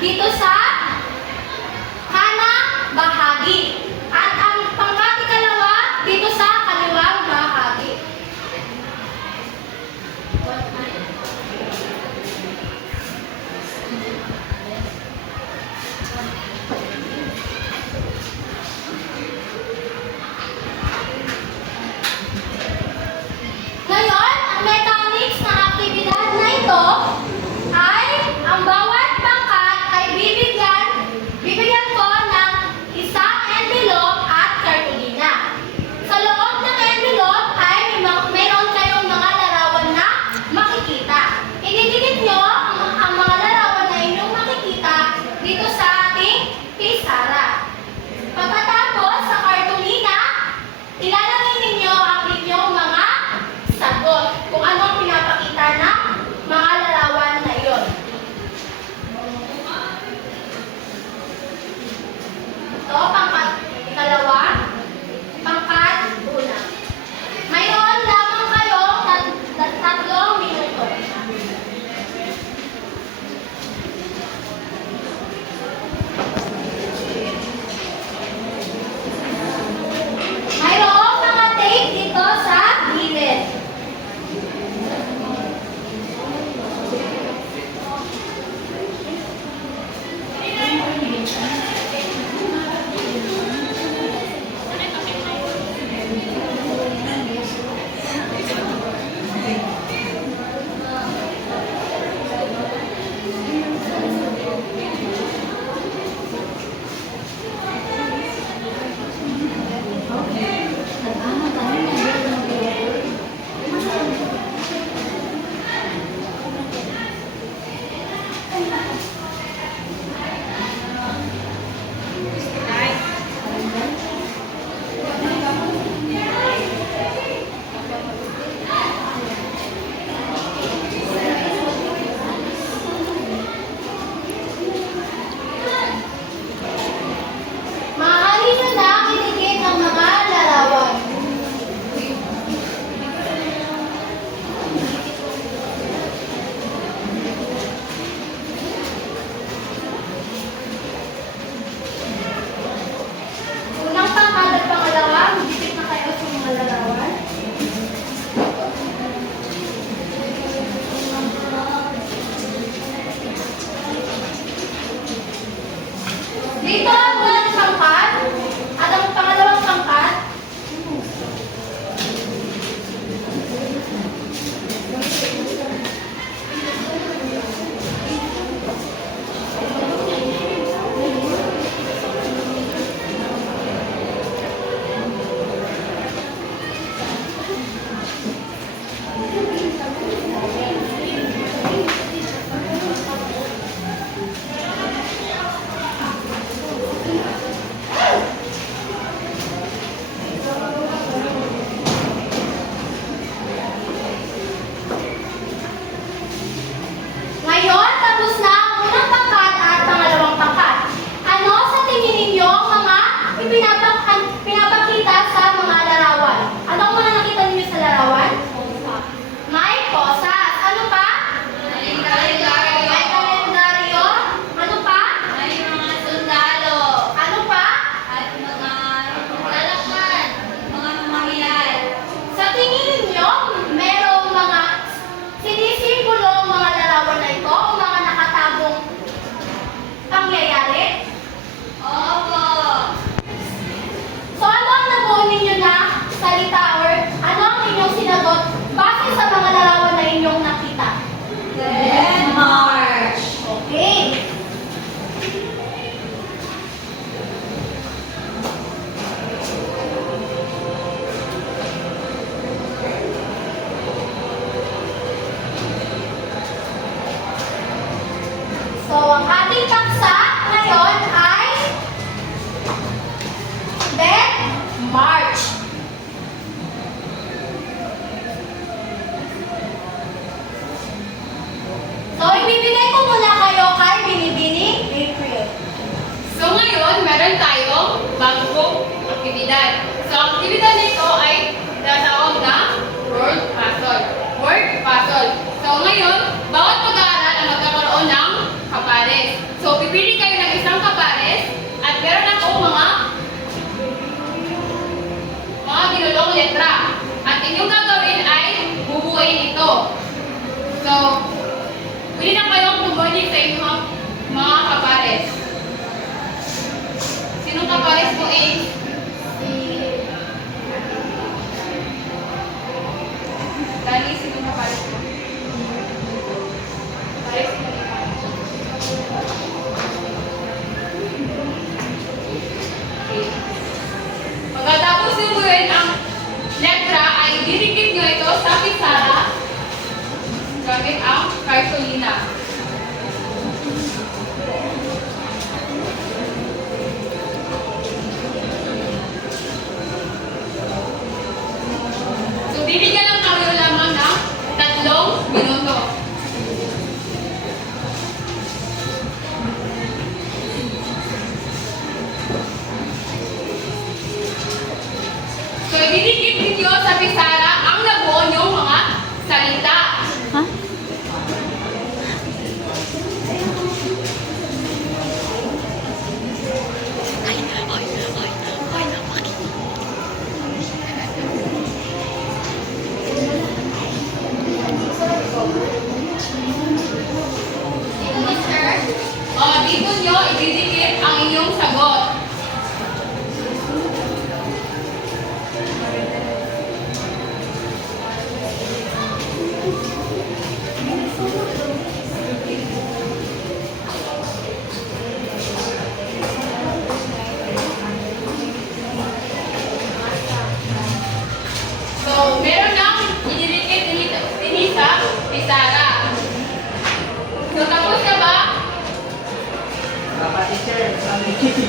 dito sa kanang bahagi. At ang pangkat ikalawa dito sa kaliwang bahagi. Ngayon, ang mechanics ng aktibidad na ito ay ang bawat pangkat ay bibigyan ko ng isang envelope at kartulina. Sa loob ng envelope ay mayroon kayong mga larawan na makikita. Ididikit nyo ang mga larawan na inyong makikita dito sa ating pisara. Pagkatapos sa kartulina, ilalagay ninyo ang inyong mga sagot kung ano ang pinapakita ng mga larawan na iyon. Ito, pangkat ikalawa, pangkat una. Mayroon lamang kayong 3 minuto. Mayroong mga tape dito sa gilid. Maaari nyo na idikit ang mga larawan. Unang pangkat at pangalawa, dikit na kayo sa mga larawan. Dito ang unang pangkat at ang pangalawang pangkat. letra. At inyong gagawin ay bubuuin ito. So, pwede na kayong tumuloy sa inyong mga kapares. Sinong kapares mo, Ace? Dani, sinong kapares mo? Kapares mo. Pagkatapos nyo buuin ang letra ay didikit nyo ito sa pitsara gamit ang cartolina. So, bibigyan lang kayo lamang ng 3 minuto. So, didikit ninyo sa pitsara ang nabuo niyong mga salita. Ha? Ito, mister. O, dito nyo ididikit ang inyong sagot. So, meron nang ididikit din sa pitsara. So, tapos na ba? Dapat teacher, sabi Kitty.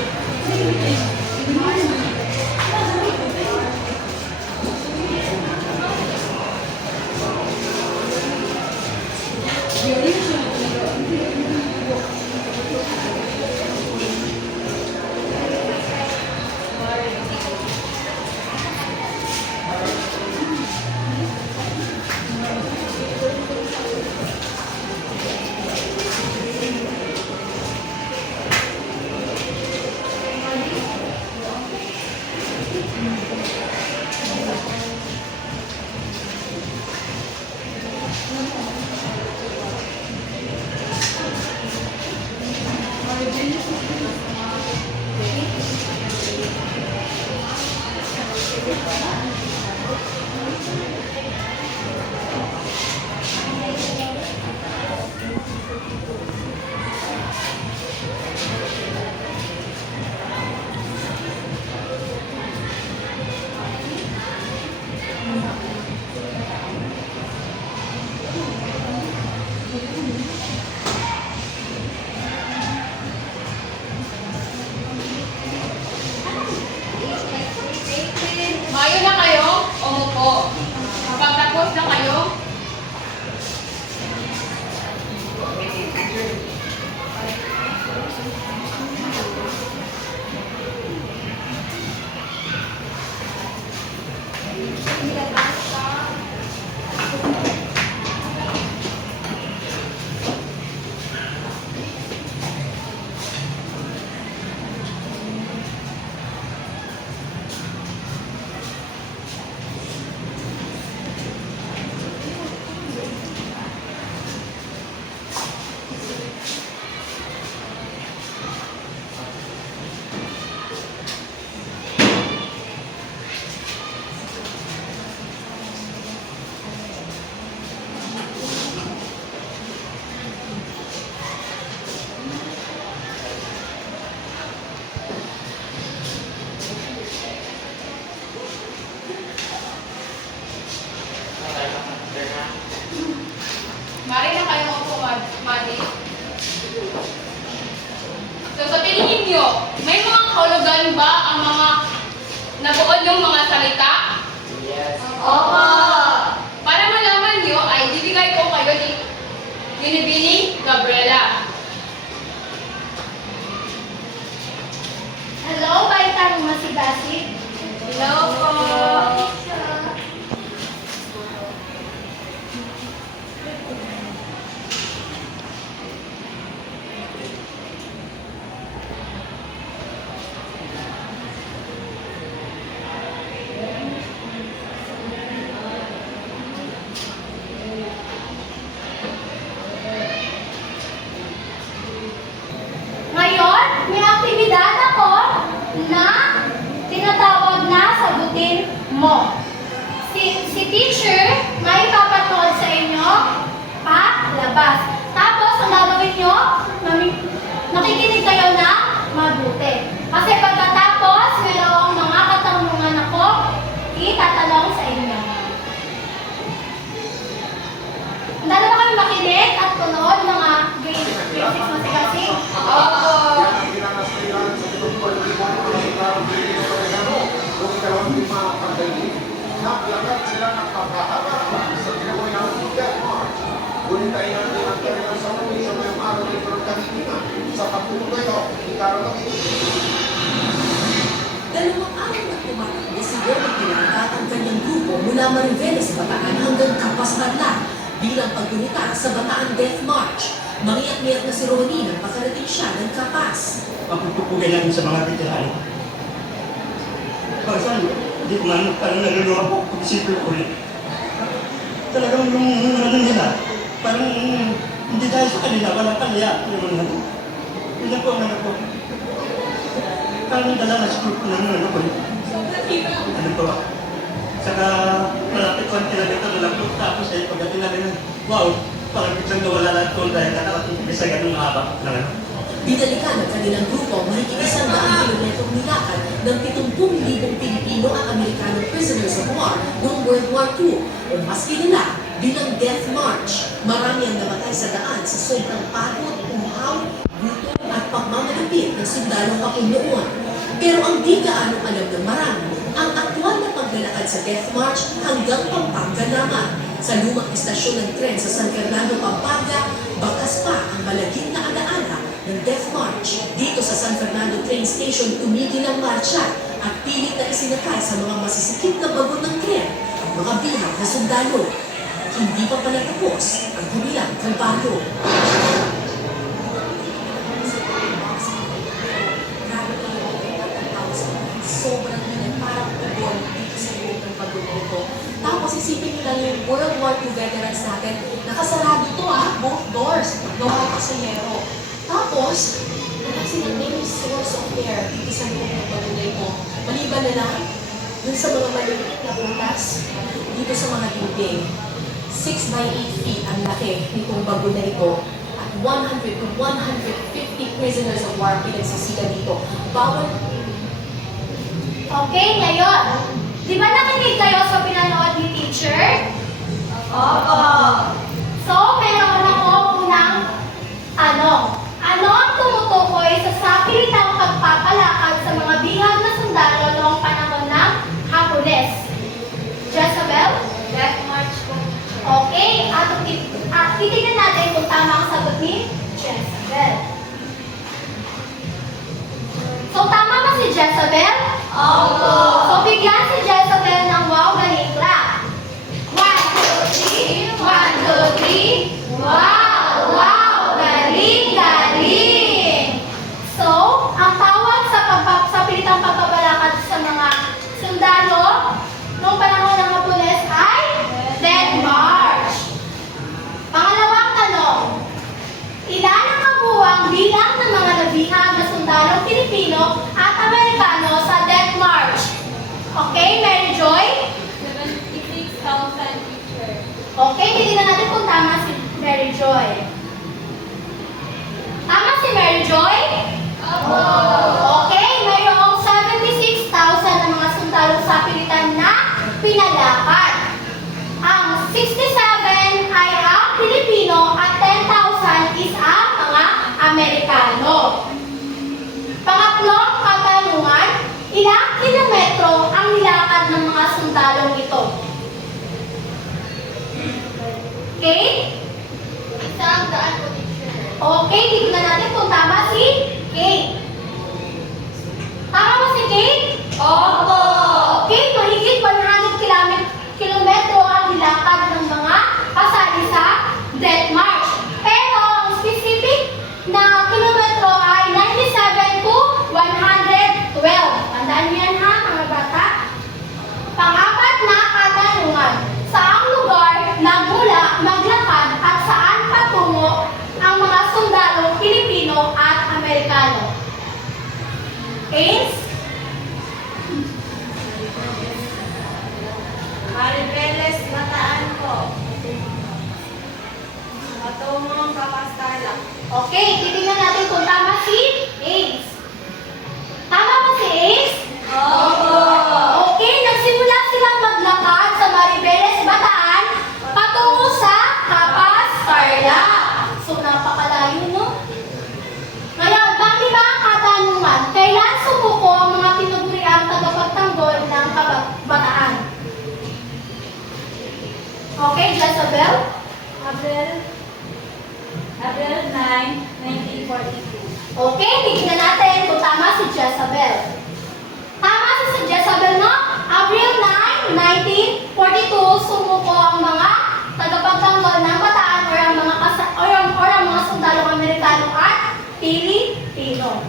Mayo na kayo, umupo. Kapag tapos na kayo, mari na kayo umupo, Madi. So, sa tingin nyo, may mga kahulugan ba ang mga nabuo yung mga salita? Yes. Opo. Para malaman nyo, ay bibigay ko kayo ni Binibining Gabriela. Hello, Baitang Masigasig. Hello po. teacher may papatod sa inyo palabas. Tapos, ang gagawin nyo, nakikinig kayo na mabuti. Kasi pagkatapos, mayroong mga katanungan ako itatanong sa inyo. Handa na ba kayo makinig at tunood mga grade 6 masigasig? Naglakad sila ng kapahaba sa tinawag ng Denmark. Ngunit ay natin ang kanilang sarili sa mayang araw ng pagkakitingan sa pagtutulog ito, ikaroon ng ito. Dalawang araw na tumatakbo si Robert Pinagkat ang kanyang grupo mula Mariveles, Bataan hanggang Kapas Barla bilang paggunita sa Bataan Death March. Mangiyak-ngiyak na si Ronnie nang makarating siya ng Kapas. Pagpupugay namin sa mga veterano. Pasan, hindi ko man parang naluluwa ko kung isipin ko ulit. Talagang yung ano nila, parang hindi dahil sa kanila, walang palya. Yung ano, yun po ang ano ko. Parang dala na sa grupo ng ano ko. Ano po ba? Saka malapit ko ang kilometer na lang po. Tapos ay pagdating namin, wow, parang biglang nawala lahat ko dahil nakarating sa ganung haba ng ano. Binalikan ng kanilang grupo mahigit 100 kilometrong nilakad ng 70,000 Pilipino at Amerikanong prisoners of war noong World War II o mas kilala bilang Death March. Marami ang namatay sa daan sa sobrang pagod, uhaw, gutom at pagmamalapit ng sundalong kapon noon. Pero ang di gaano alam ng marami, ang aktwal na paglalakad sa Death March hanggang Pampanga naman. Sa lumang istasyon ng tren sa San Fernando, Pampanga, bakas pa ang malagim na alaala ng Death March. Dito sa San Fernando Train Station, tumigil ang marcha at pilit na isinakay sa mga masisikip na bagon ng tren ang mga bihag na sundalo. Hindi pa pala tapos ang kanilang kalbaryo. Sobrang bilang parang tubol dito sa loob ng bagon na ito. Tapos isipin nyo lang yung World War II veterans natin, nakasarado to both doors, gawa pa sa yero. Tapos, wala silang any source of air dito sa loob ng bagon na ito. Maliban na lang, dun sa mga maliliit na butas, dito sa mga dingding. 6 by 8 feet ang laki nitong bagon na ito. At 100 to 150 prisoners of war pinagsisika dito. Bawal. Okay, ngayon. Di ba nakinig kayo sa pinanood ni teacher? Opo. So, meron ako unang ano ang tumutukoy sa sapilitang pagpapalakad sa mga bihag na sundalo noong panahon ng Hapones? Jezebel? Death March po. Okay, at titignan natin kung tama ang sagot ni Jezebel. So, tama ba si Jezebel? Opo. So, bigyan si Jezebel ng wow, galing clap. 1, 2, 3. 1, 2, 3. Wow! Wow! Galing! Galing! So, ang tawag sa pilitang pagbabalakad sa mga sundalo noong panahon ng Hapones ay Death March. Pangalawang tanong. Ilan ang kabuuang bilang ng mga nabihag na sundalong Pilipino at Amerikano sa Death March? Okay, Mary Joy? 76,000 teacher. Okay, titignan natin kung tama si Mary Joy. Tama si Mary Joy? Opo. Okay, mayroong 76,000 na mga sundalong sapilitan na pinalakad. Ang 67 ay ang Pilipino at 10,000 is ang mga Amerikano. Pangatlong katanungan, ilang kilometro ang nilakad ng mga sundalong ito? Okay? 100 po, teacher. Okay, tignan natin kung tama si Kate. Tama ba si Kate? Opo. Okay, mahigit 100 kilometro ang nilakad ng mga kasali sa Death March. Pero ang specific na kilometro ay 97 to 112. Tandaan niyo yan ha, mga bata. Pang-apat na katanungan. Saang lugar nagmula maglakad at saan patungo ang mga sundalong Pilipino at Amerikano? Ace? Mariveles Jezabel? April 9, 1942. Okay, tingnan natin kung tama si Jezabel. Tama si Jezabel, no? April 9, 1942, sumuko ang mga tagapagtanggol ng bataan or ang mga sundalong Amerikano at Pilipino.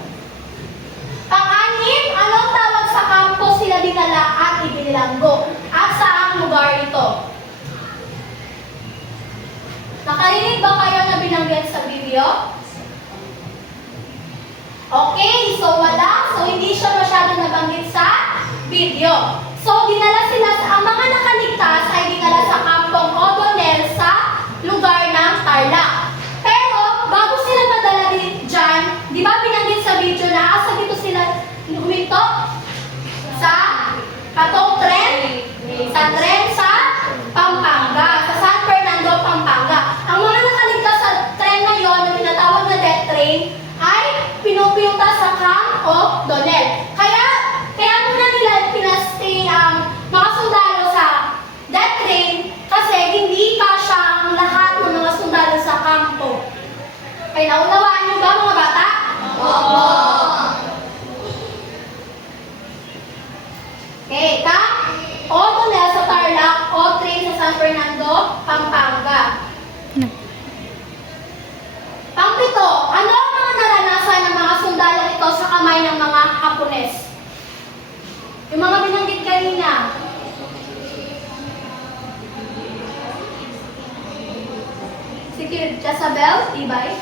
Pang-anim, anong tawag sa kampo sila dinala at ibinilanggo? At saang lugar ito? Nakarinig ba kayo na binanggit sa video? Okay, so wala. So hindi siya masyado nabanggit sa video. So dinala sila ang mga nakaligtas ay dinala sa kampong O'Donnell sa lugar ng Tarlac. Pero bago sila madala dyan, di ba binanggit sa video na asa dito sila huminto? Sa katong tren? Sa tren sa Pampanga, sa San Fernando, Pampanga. Ang mga nakaligtas sa tren na yon na tinatawag na death train ay pinupiyuta sa Camp O'Donnell. Kaya muna nila pinastay ang mga sundalo sa death train kasi hindi kasya ang lahat ng mga sundalo sa kampo. Kaya naunawaan niyo ba mga bata? Oo. Okay, Camp O'Donnell sa Tarlac, O-train sa San Fernando, Pampanga. Pang-pito, ano ang mga naranasan ng mga sundalo ito sa kamay ng mga Hapones? Yung mga binanggit kanina. Sige, Jezabel, Tibay.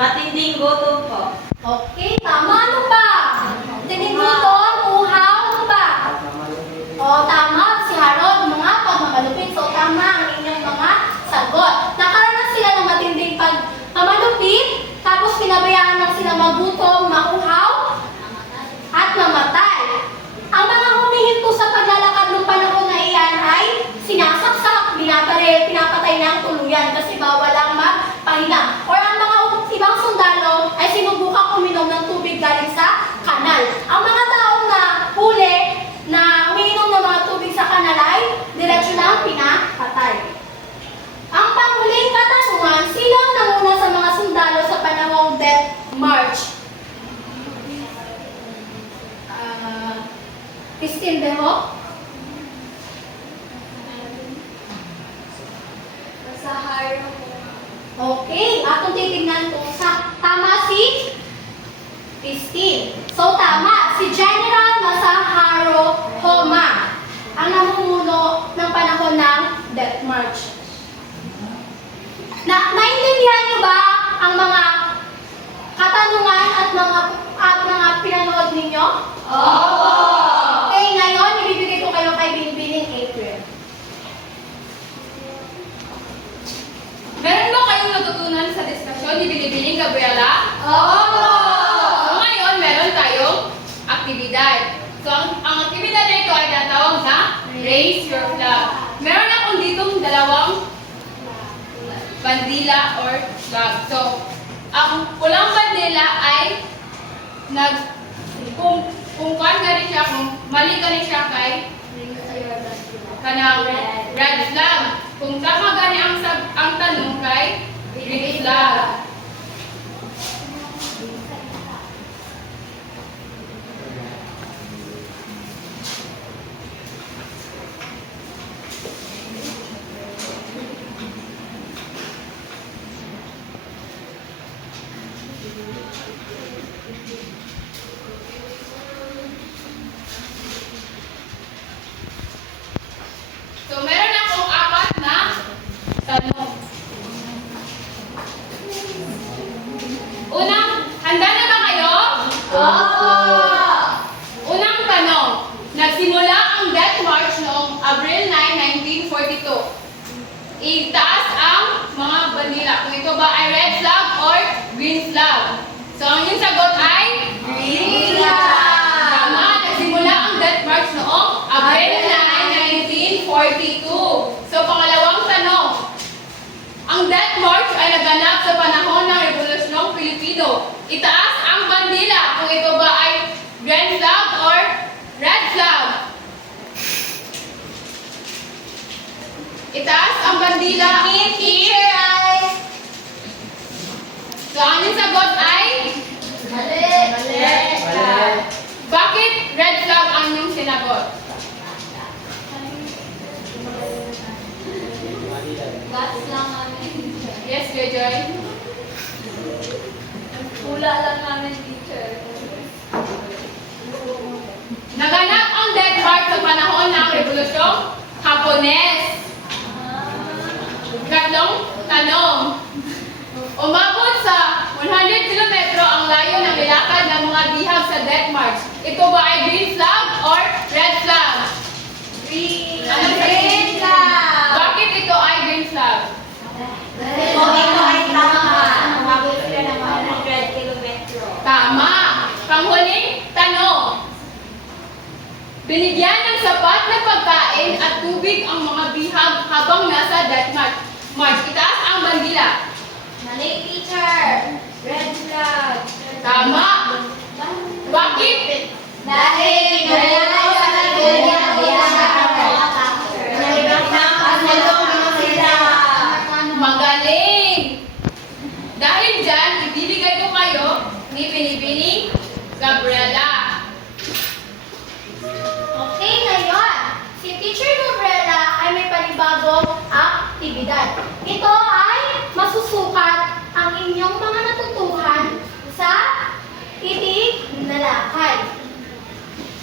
Matinding gutom po. Okay, tama. Ano pa? Tinigutom, uhaw, ano pa? O, tama. Si Harold, mga pagmamalupit. So, tama ang inyong mga sagot. Nakaranas sila ng matinding pagmamalupit, tapos pinabayaan lang sila magutom, mauhaw, at mamatay. Ang mga humihinto sa paglalakad ng panahon na iyan ay sinasaksak, binabaril, pinapatay ng tuluyan kasi bawal ang magpahinga. Or ang mga ibang sundalo ay sinubukang uminom ng tubig galing sa kanal. Ang mga taong na huli na umiinom ng mga tubig sa kanal ay diretsyo lang pinapatay. Ang panghuling katanungan, sino ang nanguna sa mga sundalo sa panahong Death March? Christine Beho? Okay, atong titignan kung tama si Christine. So tama, si General Masahiro Homa ang namumuno ng panahon ng Death March. Naintindihan niyo ba ang mga katanungan at mga pinanood ninyo? Oo! Okay, ngayon ibibigay ko kayo kay Binbining April. Meron ba kayong natutunan sa diskusyon ni Binibining Gabriela? Oo! So ngayon, meron tayong aktibidad. So ang aktibidad na ito ay tinatawag na Raise Your Flag. Meron akong ditong dalawang bandila or flag. So, ang pulang bandila ay kung kan gani siya, kung mali gani siya kay kanang red flag. Kung tama gani ang tanong kay green flag. So, meron akong apat na tanong. Unang, handa na ba kayo? Oo! Unang tanong, nagsimula ang Death March noong Abril 9, 1942. Itaas ang mga bandila. Kung ito ba ay red flag or green flag? So, ang inyong sagot ay Green flag! Tama, nagsimula ang Death March noong Abril 9, 1942. So, pangalawang tanong. Ang Death March ay naganap sa panahon ng Revolusyonong Pilipino. Itaas ang bandila kung ito ba ay green flag or red flag. Itaas ang bandila. Teacher ay... So, ang inyong sagot ay? Mali. Bakit red flag ang inyong sinagot? Guts lang namin. Yes, Joy Joy? Hula lang namin, teacher. Naganap ang death march sa panahon ng Rebolusyong Hapones. Ikatlong tanong. Umabot sa 100 kilometro ang layo ng nilakad ng mga bihag sa death march. Ito ba ay green flag or red flag? Anong Green flag. Bakit ito ay green flag? Kung ito ay tama, umabot sila ng 100 kilometro. Tama. Panghuling tanong. Binigyan ng sapat na pagkain at tubig ang mga bihag habang nasa death march. Itaas ang bandila. Mali, teacher. Red flag. Tama. Bakit? Dahil pinulito sa nagulya nila sa Magaling! Dahil dyan, ibibigay ko kayo ni Pinipining Gabriela. Okay, ngayon, si Teacher Gabriela ay may panibagong aktibidad. Ito ay masusukat ang inyong mga natutuhan sa titig na lakad.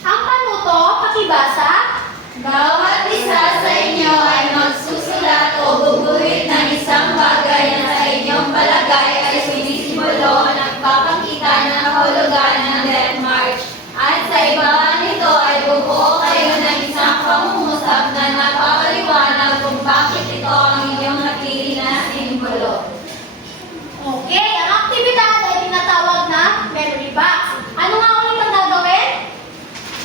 Ang panuto, pakibasa. Bawat isa sa inyo ay magsusulat o guguhit ng isang bagay na sa inyong palagay ay sinisimbolo at nagpapakita ng kahulugan ng Death March. At sa ibabaw nito ay bubuo kayo ng isang pangungusap na napapaliwanag kung bakit ito ang inyong napili na simbolo. Okay, ang aktibidad ay tinatawag na memory box. Ano nga ulit ang gagawin?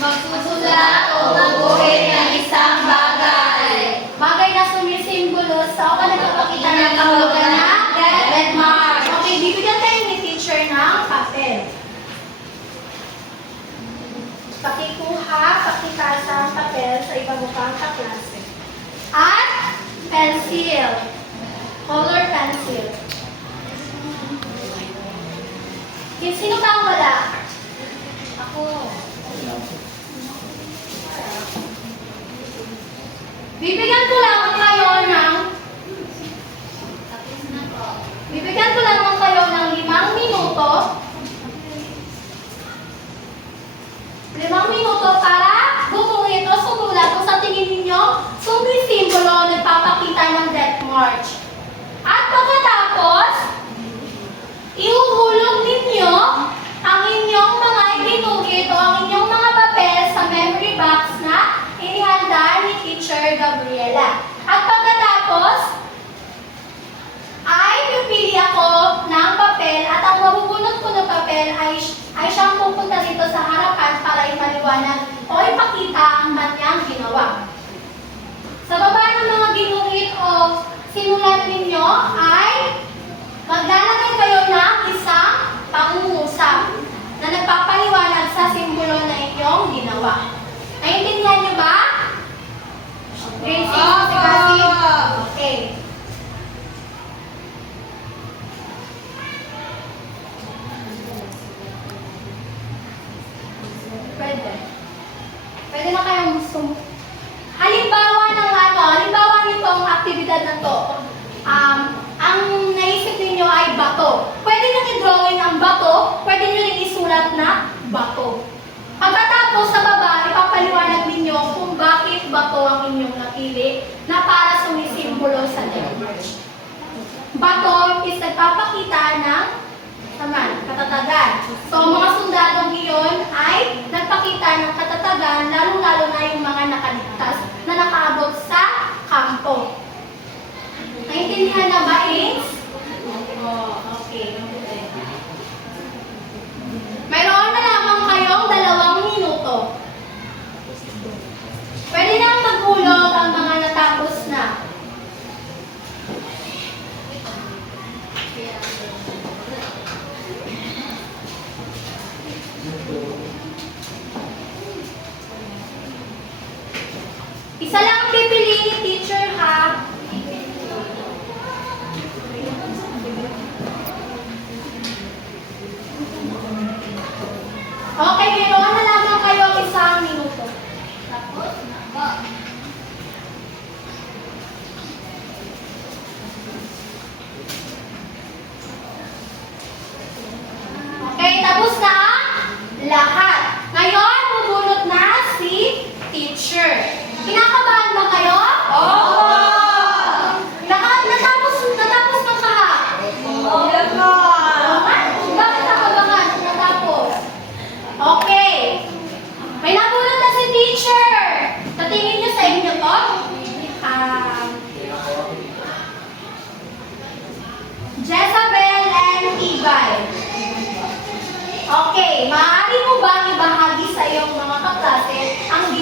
Magsusulat o guguhit ng isang bagay. Bagay na sumisimbolo sa o nagpapakita ng kahulugan na Death March. Okay, bibigyan tayo ni teacher ng papel. Pakikuha, pakitasa ang papel sa ibang mukang kaklase. At pencil. Color pencil. Sino pa ang wala? Ako. Bibigyan ko lamang kayo ng 5 minuto. 5 minuto para gumawa ito, sumulat kung sa tingin ninyo sumisimbolo nagpapakita ng Death March. At pagkatapos, ihuhulog ninyo ang inyong mga iginugit o ang inyong mga papel sa memory box na inihanda ni Teacher Gabriela. At pagkatapos, ay pipili ako ng papel at ang mabubunot ko ng papel ay siyang pupunta dito sa harapan para ipaliwanag o ipakita ang kanyang ginawa. Sa baba ng mga ginuhit o sinulat ninyo ay maglalagay kayo ng isang pangungusap na nagpapaliwanag sa simbolo na inyong ginawa. Naiintindihan niyo ba? Grade 6, si Kasi? Okay. Pwede na kayong gusto. Halimbawa nitong aktibidad na to. Ang naisip ninyo ay bato. Pwede nyo i-drawing ang bato, pwede nyo rin isulat na bato. Pagkatapos sa baba, ipapaliwanag ninyo kung bakit bato ang inyong napili na para sumisimbolo sa Death March. Bato is nagpapakita ng katatagan. So, mga sundalong iyon ay nagpakita ng katatagan, lalong-lalo na yung mga nakaligtas na nakaabot sa kampo. Naintindihan na ba, Ace? Okay. Mayroon na lamang kayong 2 minuto. Pwede nang maghulog ang mga natapos na. Isa lang pipiliin ni teacher ha.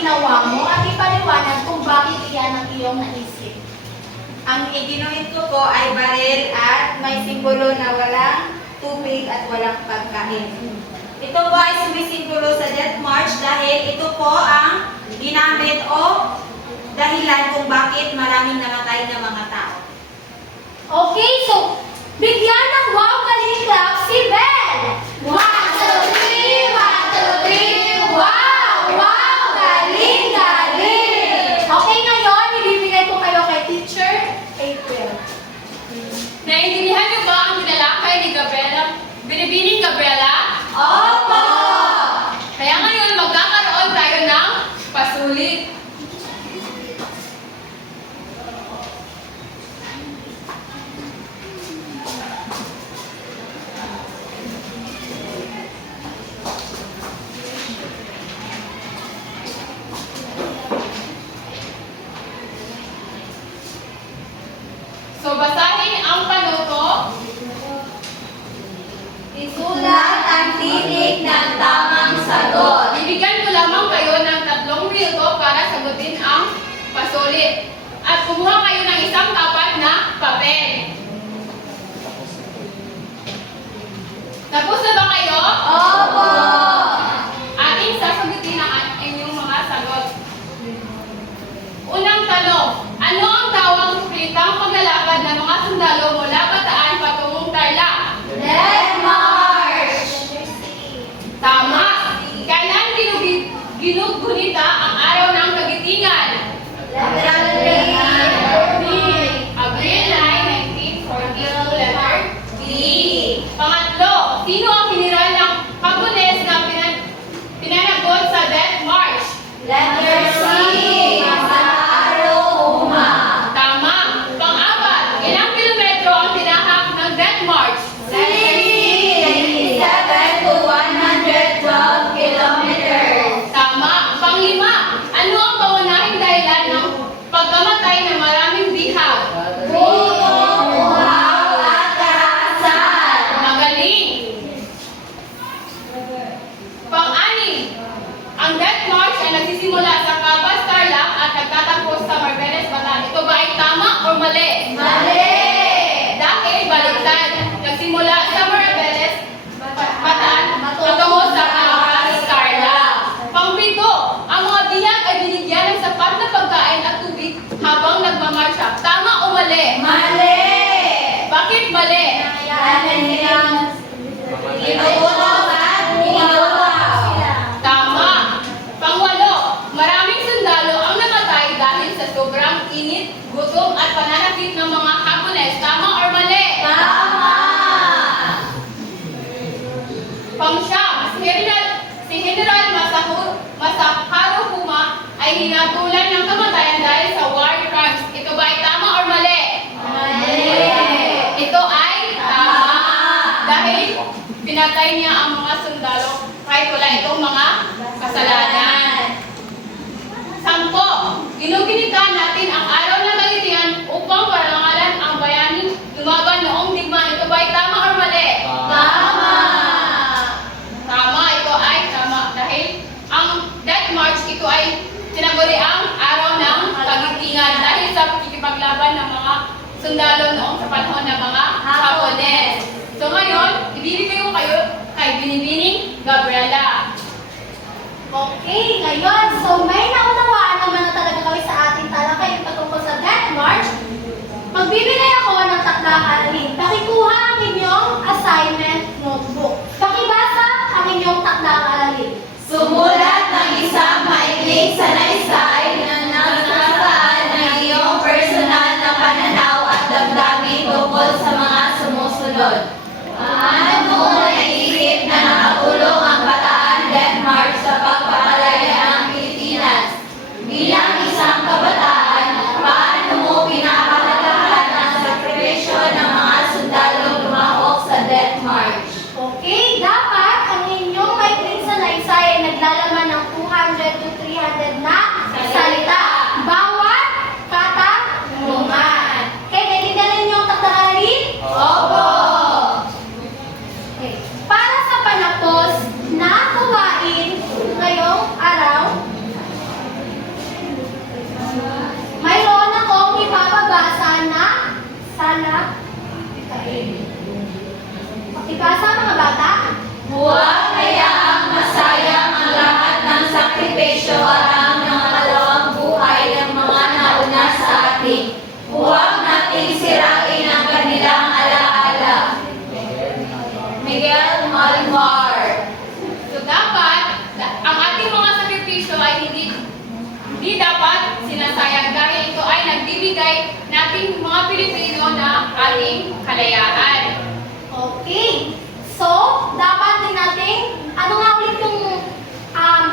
ginawa mo at ipaliwanag kung bakit iyan ang iyong naisip. Ang iginuhit ko po ay baril at may simbolo na walang tubig at walang pagkain. Ito po ay sumisimbolo sa Death March dahil ito po ang ginamit o dahilan kung bakit maraming namatay na mga tao. Okay, so bigyan ng wow galing clap si Belle! 1, 2, 3! 1, 2, 3! Wow! Wow! Galing! Galing! Okay, ngayon, ibibigay ko kayo kay Teacher April. Naiintindihan niyo ba ang tinalakay ni Gabriela? Binibining Gabriela? Opo! Kaya ngayon magkakaroon tayo ng pasulit. So basahin ang panuto. Isulat ang titik ng tamang sagot. Bibigyan ko lamang kayo ng 3 minuto para sagutin ang pasulit. At kumuha kayo ng isang tapat na papel. Tapos na ba kayo? Opo! Ating sasagutin ang inyong mga sagot. Unang tanong, ano ang tawag suplitang paglalakad ng mga sundalo mula Bataan patungong Tarlac? Death March! Tama! Kailan ginugunita ang araw ng Kagitingan? Abril 9, 1942, letter D. Pangatlo, sino ang general ng Hapones na pinanagot sa Death March? Letter C. Masaru Uma. Tama! Pang-apat, ilang kilometro ang tinahak ng Death March? Letter C. 87 to 112 kilometers. Tama! Pang-lima, ano ang pangunahing dahilan ng pagkamatay ng maraming bihag? Gutom, uhaw, at karahasan. Magaling! Pang-anim, ang Death March ay nagsisimula sa Cabas, Tarlac at nagtatapos sa Marbeles, Bataan. Ito ba ay tama o mali? Mali! Dahil baliktad, nagsimula sa Marbeles, Bataan, patungo sa Cabas, Tarlac. Pang-pito, ang mga bihag ay binigyan ng sapat na pagkain at tubig habang nagmamarcha. Tama o mali? Mali! Bakit mali? Dahil nilang inuunaw at inuunaw. Tama! Pangwalo, maraming sundalo ang namatay dahil sa sobrang init, gutom at pananakit ng mga Hapones. Tama or mali? Tama! Pangsyam, si General Masaharu Huma ay hinatulan ng kamatayan dahil sa war crimes. Ito ba ay tama or mali? Mali! Ito ay tama! Dahil pinatay niya ang mga sundalo kahit wala itong mga kasalanan. 10. Ginuginita natin ang araw ng Kagitingan upang parangalan ang bayaning lumaban noong digmaan. Ito ba ay tama or mali? Tama! Tama, ito ay tama. Dahil ang Death March, ito ay tinaguri ang araw ng Kagitingan dahil sa pakikipaglaban ng mga sundalo noong sa panahon ng mga Hapones. So ngayon, ibibigay ko kayo kay Binibining Gabriela. Okay, ngayon, so may naunawaan naman na talaga kami sa ating talakay patungkol sa Death March. Magbibigay ako ng tatlong aralin. Pakikuha ang inyong assignment notebook. Pakibasa ang inyong tatlong aralin. Sumulat ng isang maikling sanaysay na nagsasaad ng iyong personal na pananaw at damdamin tungkol sa mga sumusunod. Paano mo naisip na nakatulong ang Bataan Death March sa pagpapalaya ng Pilipinas? Bilang isang kabataan, paano mo pinapahalagahan ang sakripisyo ng mga sundalong lumahok sa Death March? Okay, ibibigay nating mga Pilipino na ating kalayaan. Okay. So, dapat din natin, ano nga ulit yung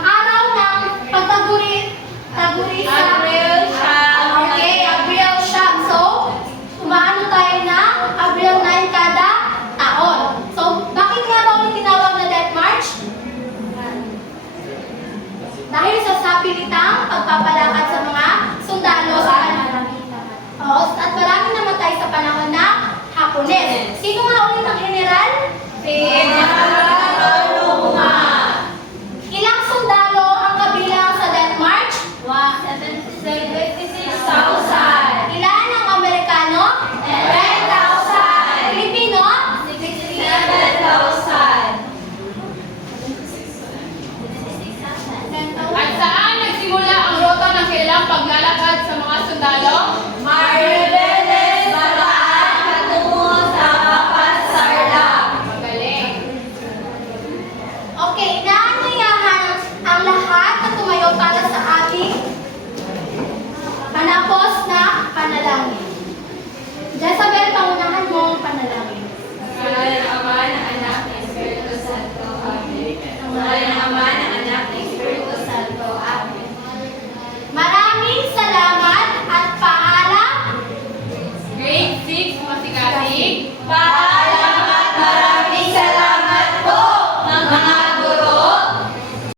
araw ng pagtaguri sa... Abril Sham. Okay, Abril Sham. So, umaano tayo na Abril 9 kada taon. So, bakit nga ba ulit tinawag na Death March? Dahil sa sapilitang pagpapalakad sa mga sundalo sa at maraming namatay sa panahon ng Hapones. Sino nga ulit ang general? Ilang sundalo ang kabilang sa Death March? 76,000. Ilan ang Amerikano? 10,000. Pilipino? 67,000. At saan nagsimula ang ruta ng kanilang paglalakad sa mga sundalo?